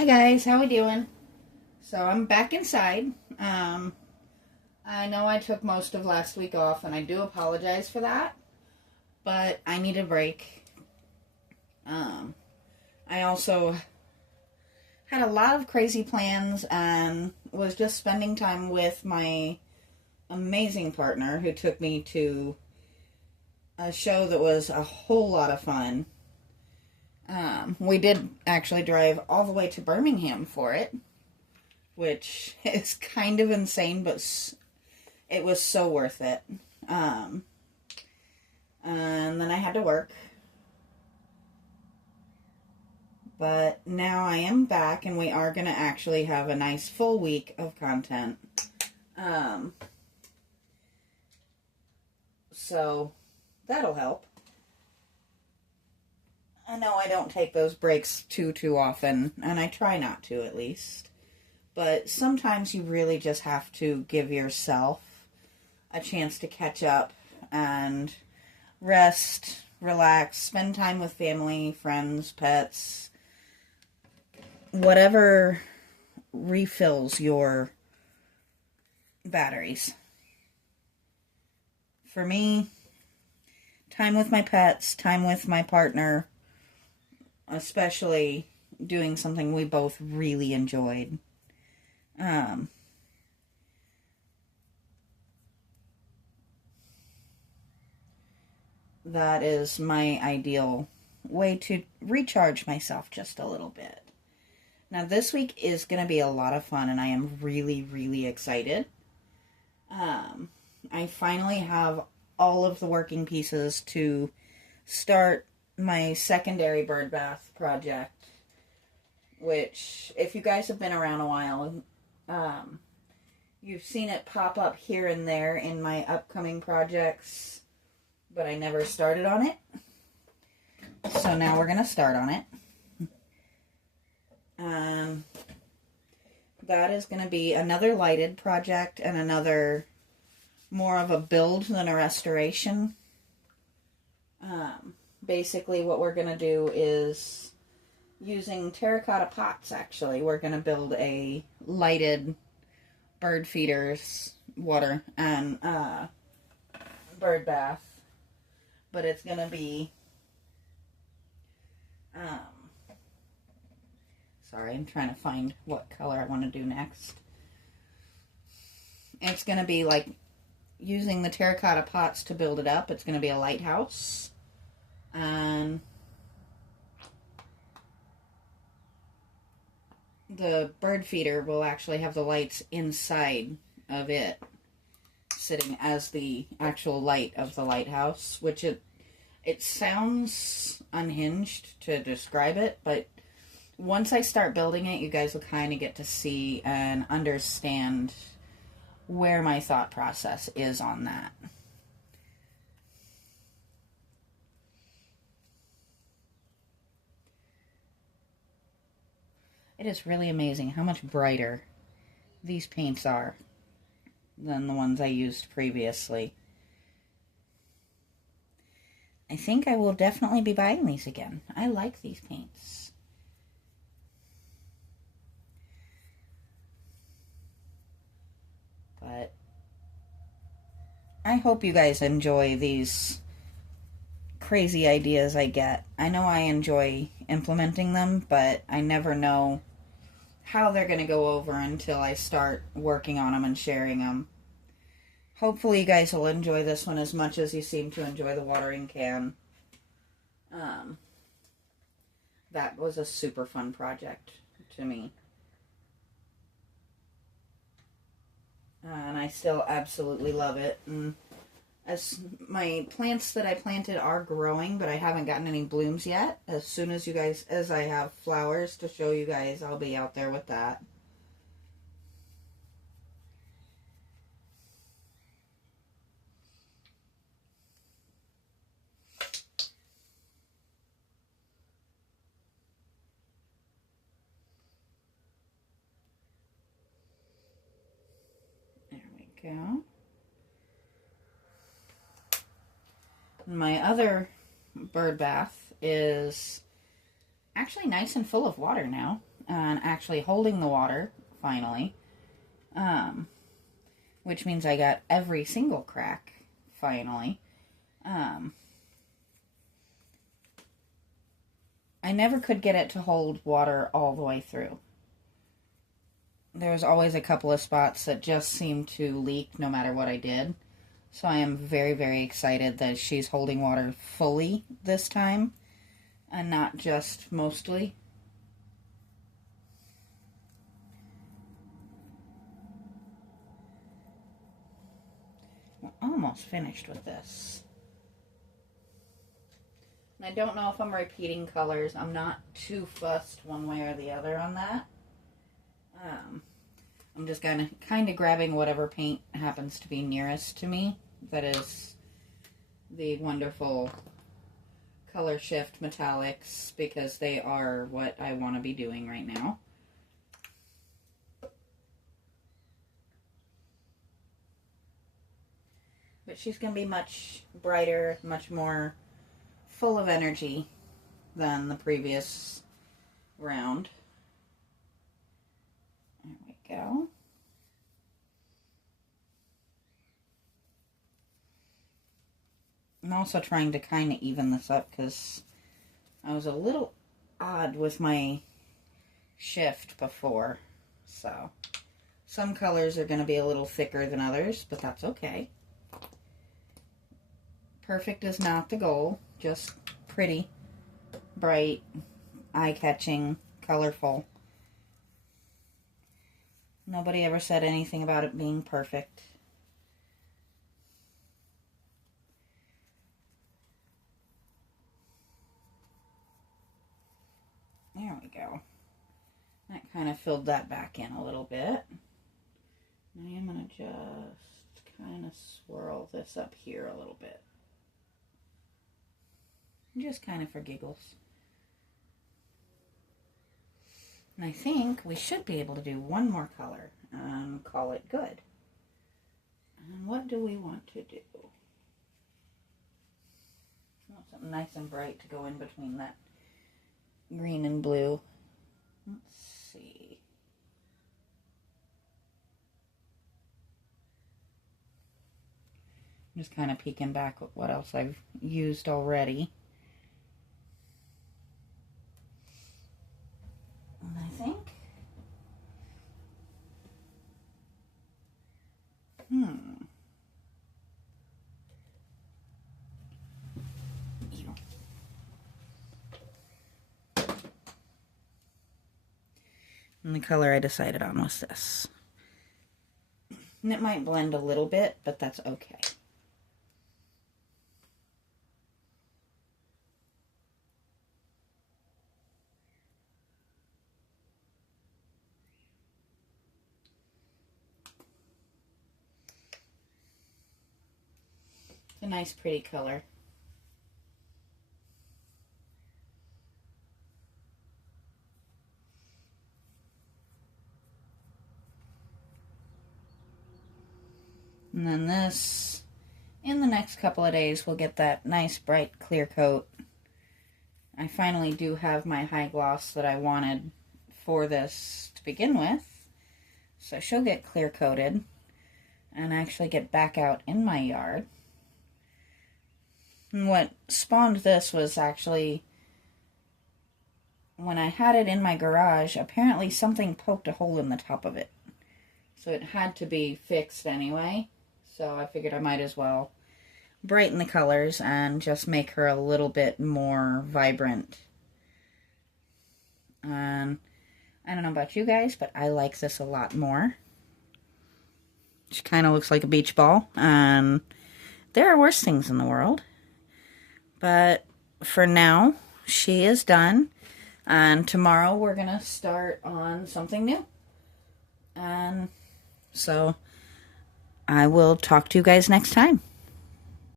Hi guys, how we doing? So I'm back inside. I know I took most of last week off, and I do apologize for that. But I need a break. Um, I also had a lot of crazy plans and was just spending time with my amazing partner who took me to a show that was a whole lot of fun. We did actually drive all the way to Birmingham for it, which is kind of insane, but it was so worth it. Um, and then I had to work. But now I am back, and we are going to actually have a nice full week of content. Um, so that'll help. I know I don't take those breaks too often, and I try not to at least. But sometimes you really just have to give yourself a chance to catch up and rest, relax, spend time with family, friends, pets, whatever refills your batteries. For me, time with my pets, time with my partner, especially doing something we both really enjoyed. That is my ideal way to recharge myself just a little bit. Now, this week is going to be a lot of fun, and I am really, really excited. I finally have all of the working pieces to start my secondary bird bath project, which, if you guys have been around a while, you've seen it pop up here and there in my upcoming projects, but I never started on it. So now we're going to start on it. That is going to be another lighted project and another more of a build than a restoration. Basically what we're going to do is using terracotta pots, actually. We're going to build a lighted bird feeders, water, and bird bath. But it's going to be... sorry, I'm trying to find what color I want to do next. It's going to be like using the terracotta pots to build it up. It's going to be a lighthouse. And the bird feeder will actually have the lights inside of it, sitting as the actual light of the lighthouse, which it sounds unhinged to describe it, but once I start building it, you guys will kind of get to see and understand where my thought process is on that. It is really amazing how much brighter these paints are than the ones I used previously. I think I will definitely be buying these again. I like these paints. But I hope you guys enjoy these crazy ideas I get. I know I enjoy implementing them, but I never know how they're going to go over until I start working on them and sharing them. Hopefully you guys will enjoy this one as much as you seem to enjoy the watering can. That was a super fun project to me. And I still absolutely love it. And as my plants that I planted are growing, but I haven't gotten any blooms yet. As soon as I have flowers to show you guys, I'll be out there with that. There we go. My other bird bath is actually nice and full of water now. and actually holding the water, finally. Which means I got every single crack, finally. I never could get it to hold water all the way through. There was always a couple of spots that just seemed to leak no matter what I did. So I am very, very excited that she's holding water fully this time and not just mostly. We're almost finished with this. And I don't know if I'm repeating colors. I'm not too fussed one way or the other on that. I'm just kind of grabbing whatever paint happens to be nearest to me. That is the wonderful Color Shift Metallics, because they are what I want to be doing right now. But she's going to be much brighter, much more full of energy than the previous round. There we go. I'm also trying to kind of even this up because I was a little odd with my shift before. So some colors are going to be a little thicker than others, but that's okay. Perfect is not the goal, just pretty, bright, eye-catching, colorful. Nobody ever said anything about it being perfect. There we go. That kind of filled that back in a little bit. Now I'm going to just kind of swirl this up here a little bit. Just kind of for giggles. And I think we should be able to do one more color and call it good. And what do we want to do? I want something nice and bright to go in between that green and blue. Let's see. I'm just kind of peeking back at what else I've used already. And I think, And the color I decided on was this. And it might blend a little bit, but that's okay. It's a nice, pretty color. And then this, in the next couple of days, we'll get that nice, bright, clear coat. I finally do have my high gloss that I wanted for this to begin with. So she'll get clear coated and actually get back out in my yard. And what spawned this was actually, when I had it in my garage, apparently something poked a hole in the top of it. So it had to be fixed anyway. So I figured I might as well brighten the colors and just make her a little bit more vibrant. I don't know about you guys, but I like this a lot more. She kind of looks like a beach ball, and there are worse things in the world. But for now, she is done, and tomorrow we're going to start on something new. And so I will talk to you guys next time.